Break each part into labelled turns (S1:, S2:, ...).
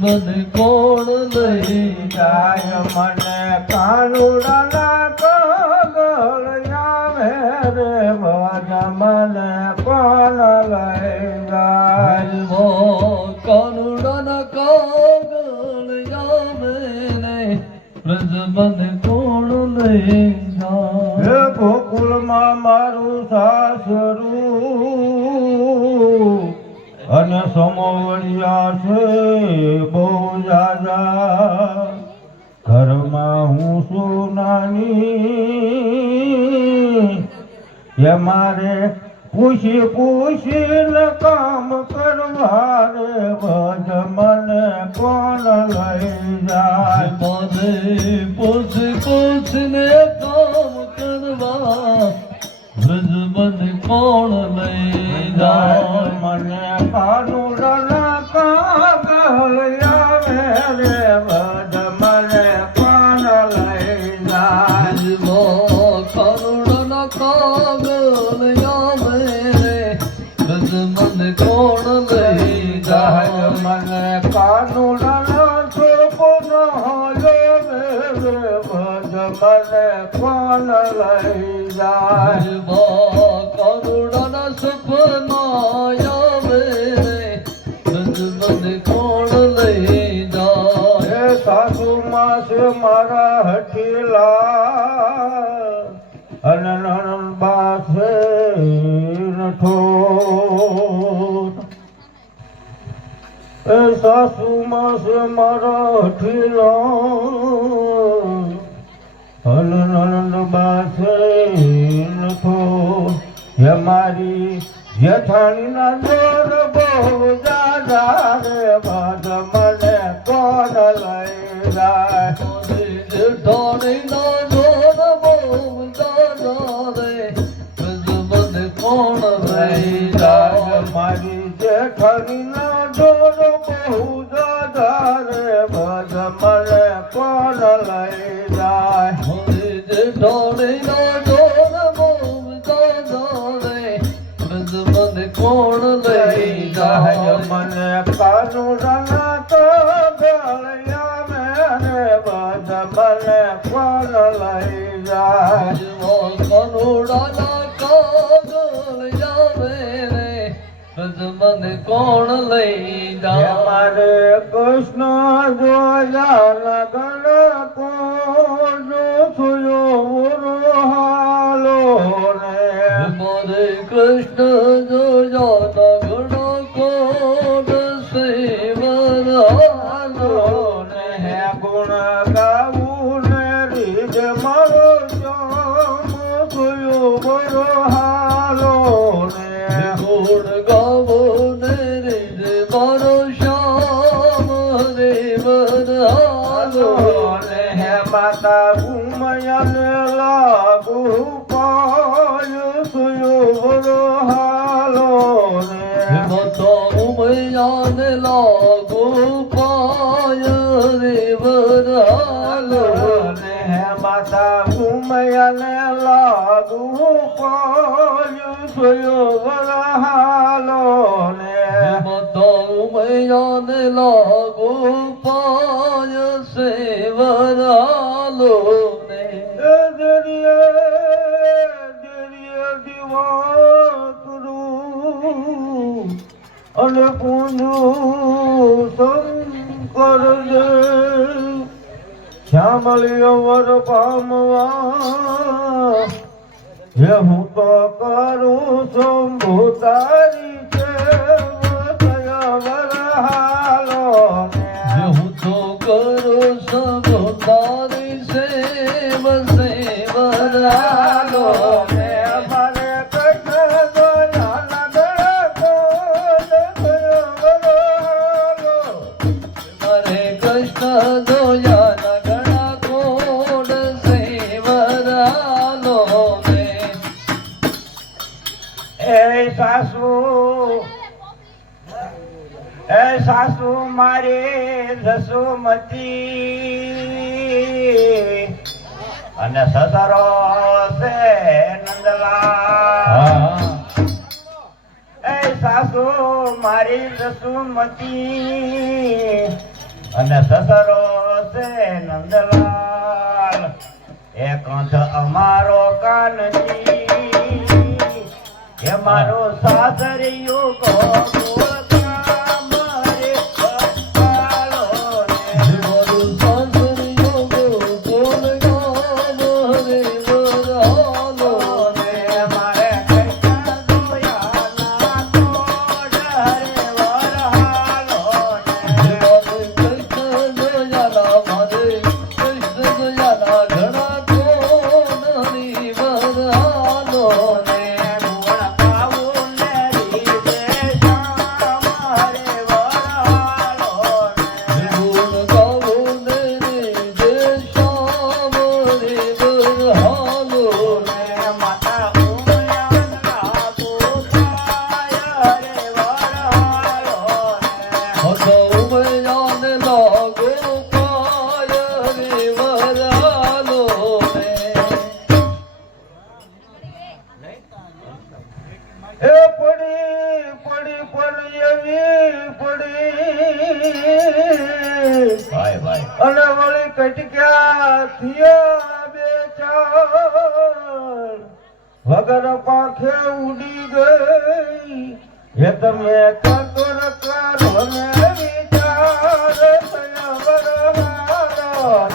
S1: મને કોણ લઈ
S2: જાય મને? કાનુડાના કગળ આવે રે. ભજ મને કોણ લઈ જાય?
S1: વો કાનુડાના કાગળ આવે રે. મને કોણ લઈ જાય
S2: ગોકુલમાં મારું સાસરું અને સમોવડિયા છે બહુ જાજા ઘરમાં હું છું નાની, એ મારે પૂછી પૂછીને કામ કરવા રે ભજ મને કોણ લઈ જાય?
S1: મને પૂછ પૂછ ને કામ કરવા
S2: ભજ મને કોણ લઈ
S1: મને
S2: કાનુડના એ સાસુ માસે મારા હઠીલા અને નણંદ બાસે નઠો હે મારી જેઠાણીના જોર બહુ જાજા રે બાદ મને કોણ લઈ જાય?
S1: ઢોળી ના જોર બહુ દાદા રે મને કોણ લઈ
S2: જાય
S1: જાય?
S2: મારી જેઠાણીના લઈ જાય
S1: ઢોળી ના જોર બહુ દાદા રે મને કોણ લઈ
S2: જાય મને તો ગળ્યા મેરે કૃષ્ણ જોયા લગન
S1: મોરે
S2: માતા ઘુમયને લાગુ પાય સુયો બરો હાલો ને
S1: મતો ઉમયાને લાગુ પાય સેવર હાલો ને
S2: દરિયે દરિયે દીવા કરું અને પૂંજું શંકર દે શ્યામલી અવર પામવા. હે હું તો કરું છે વર હાલો સસરો છે નંદલાલ એ
S3: સાસુ મારી સસુમતી અને સસરો છે નંદલાલ. એ કંઠ અમારો કાનજી. એ મારો સાસરિયું ગોગો કટક્યા થિયા બેચાર વગર પાખે ઉડી ગઈ. હે તમે કગર કર મને વિચાર થયા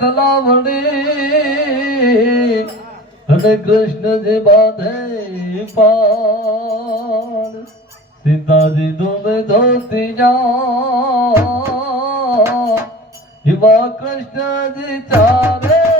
S3: તલાવડી અને કૃષ્ણ
S1: જે બાંધે પાર સીતાજી ધૂમે ધોતી જા એવા કૃષ્ણજી ચારે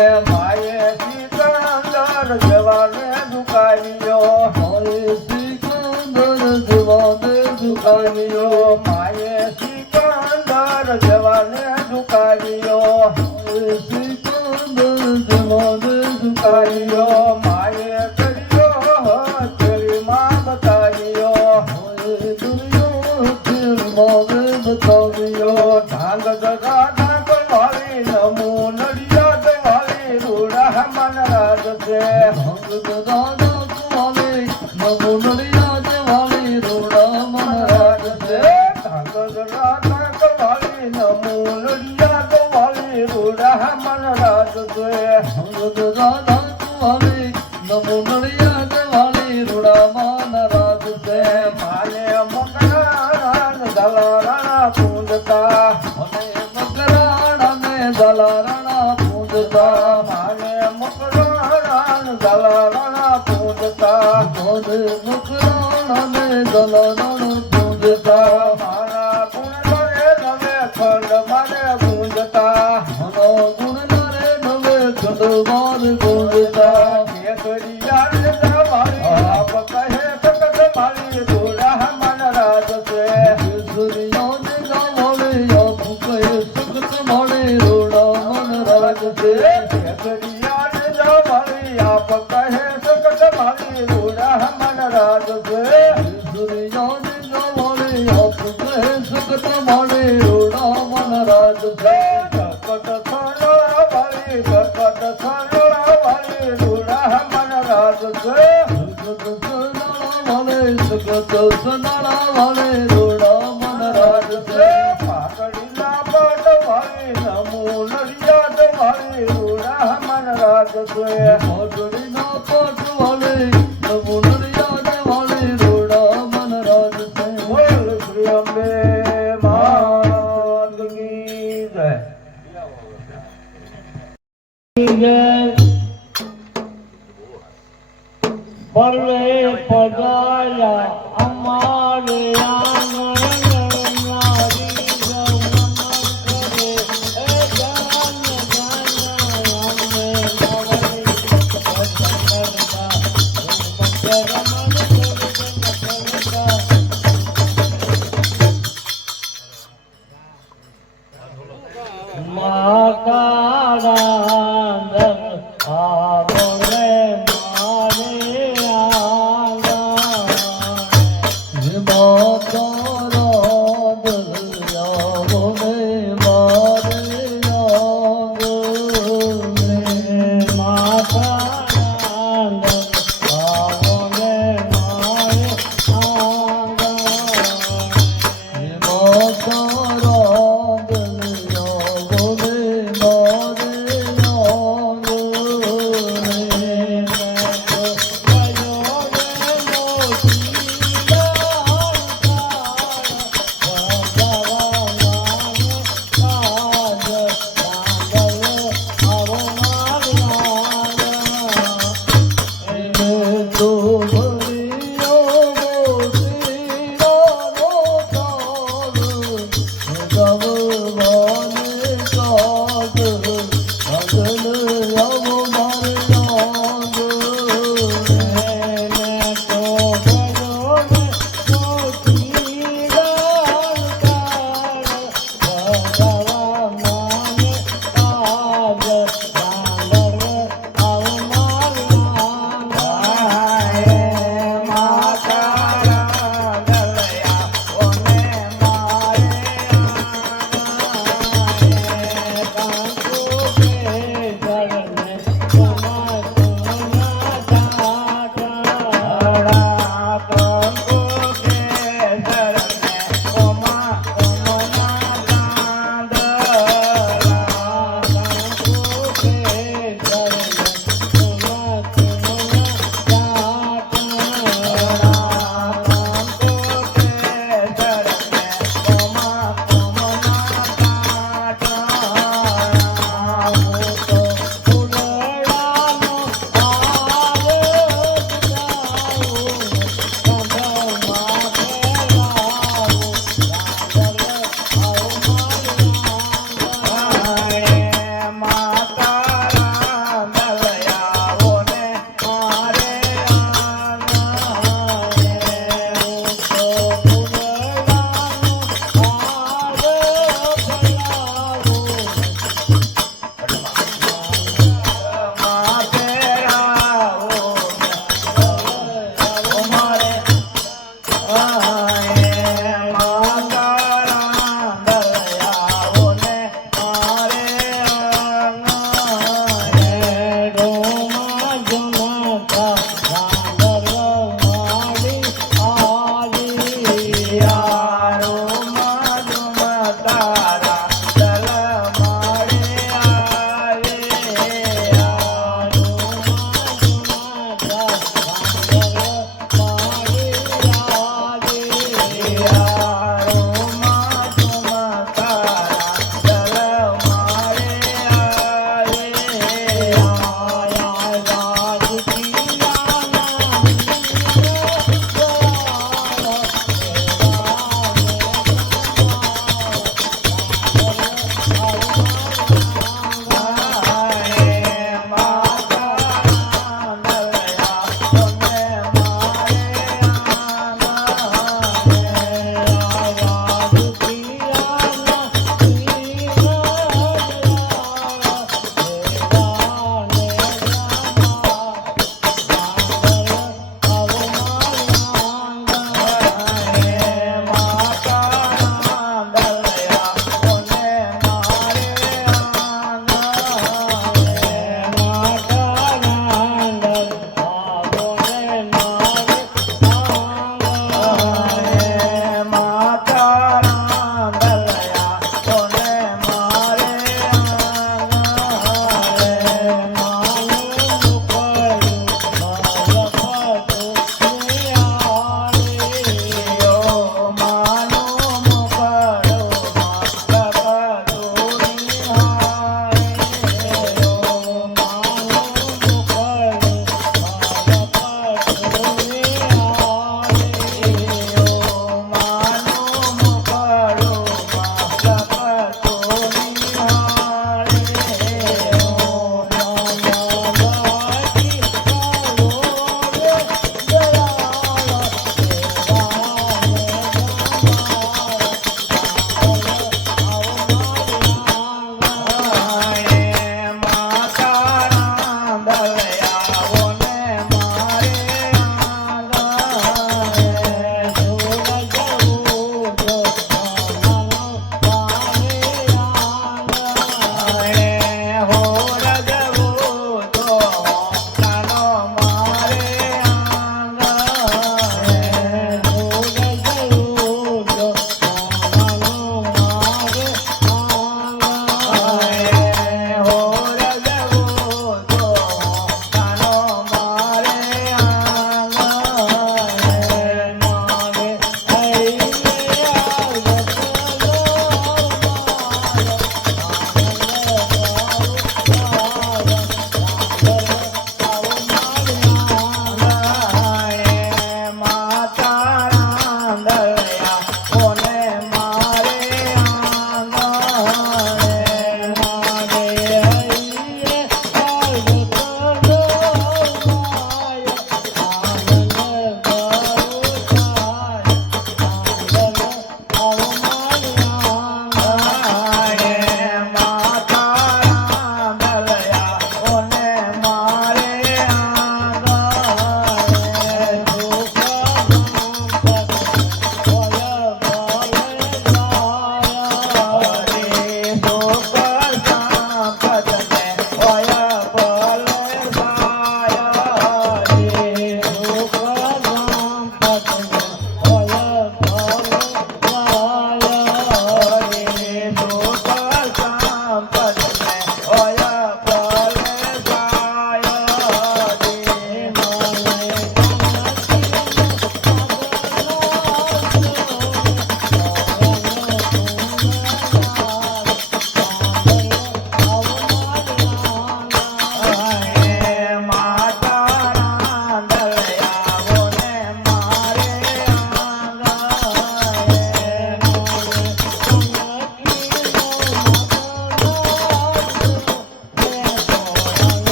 S2: yeah, my. દલારાણા પૂંજતા.
S1: મને મકરાણા ને દલારાણા પૂંજતા.
S2: માને મકરાણા દલારાણા પૂંજતા.
S1: મને મકરાણા ને દલારાણા
S2: good. માતા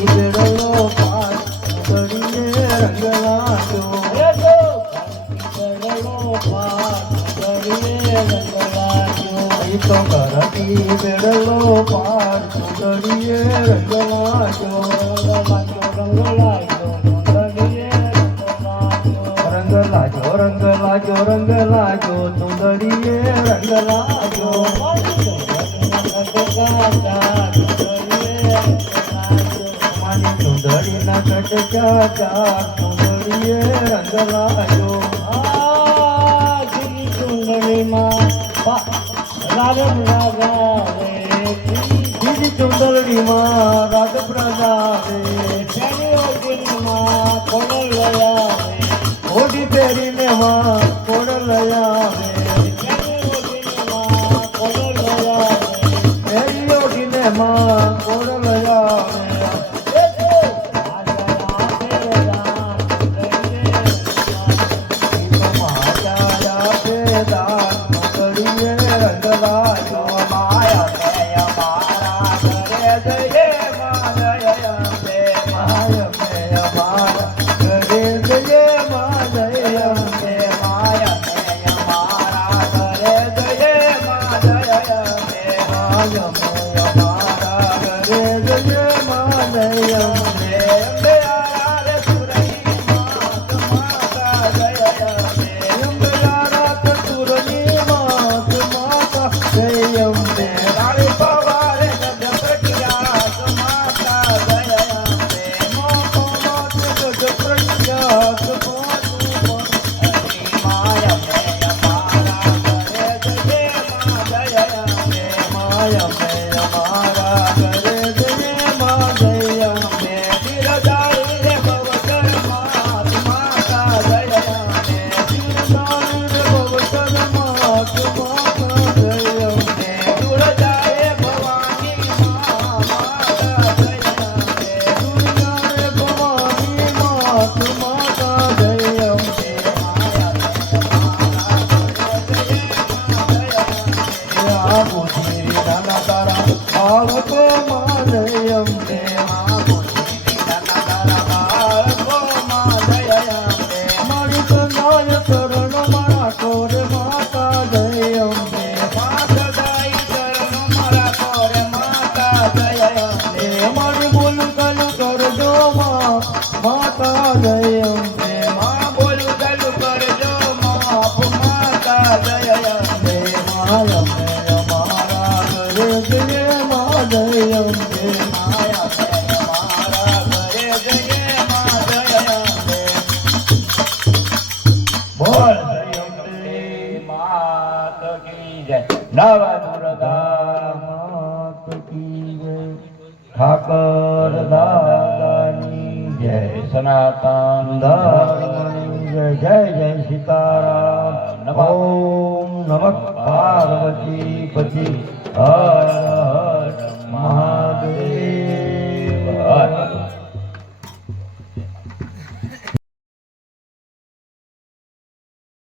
S4: ઈદડો પાડીને રંગવાજો ઈદડો પાડીને રંગવાજો એ
S2: તો કરતી બેડલો પાર ઉદડીએ રંગવાજો રાજા કુંડળીએ રંગ લાયો રાજા રે બીજી કુંડળીમાં રાધવ રાજા રે તેની અર્જુનમાં પહેરીને માં